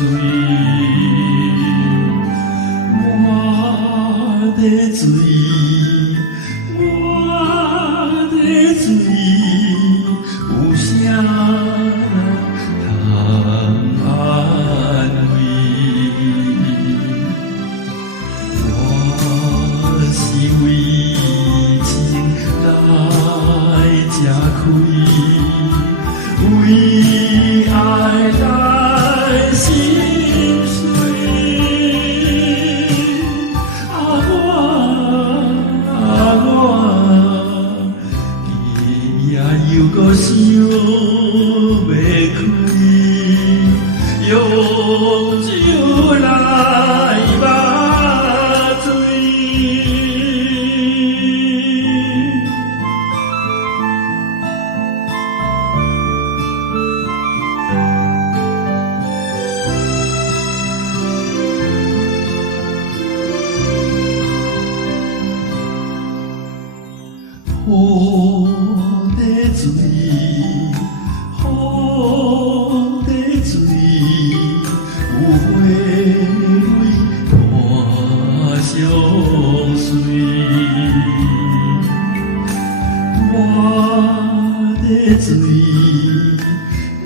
水，我的水，我的水，有啥通安慰？我是为情来吃亏，为爱来心碎。又搁想要开，用酒来麻醉。好的水，好的水，有花蕊伴相随。我的水，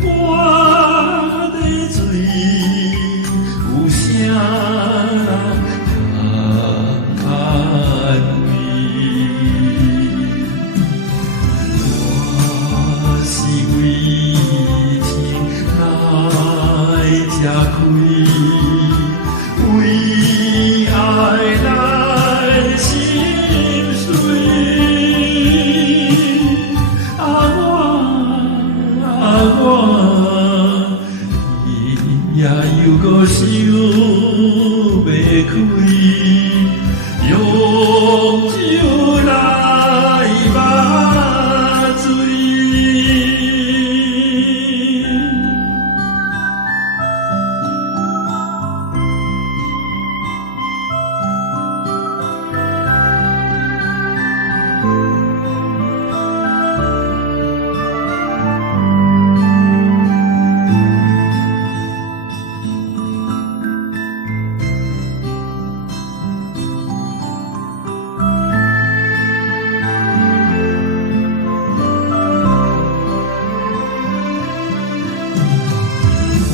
我的水，有啥通安慰？吃亏，为爱来心碎。我也又搁想要开，用酒来麻醉。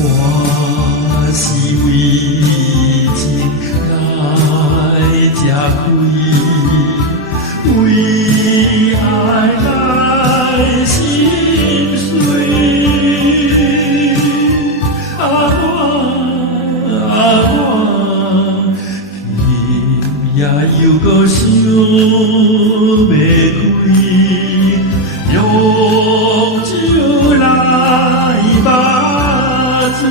我是为情来吃亏，为爱来心碎。我也又搁想要开，用酒来麻醉。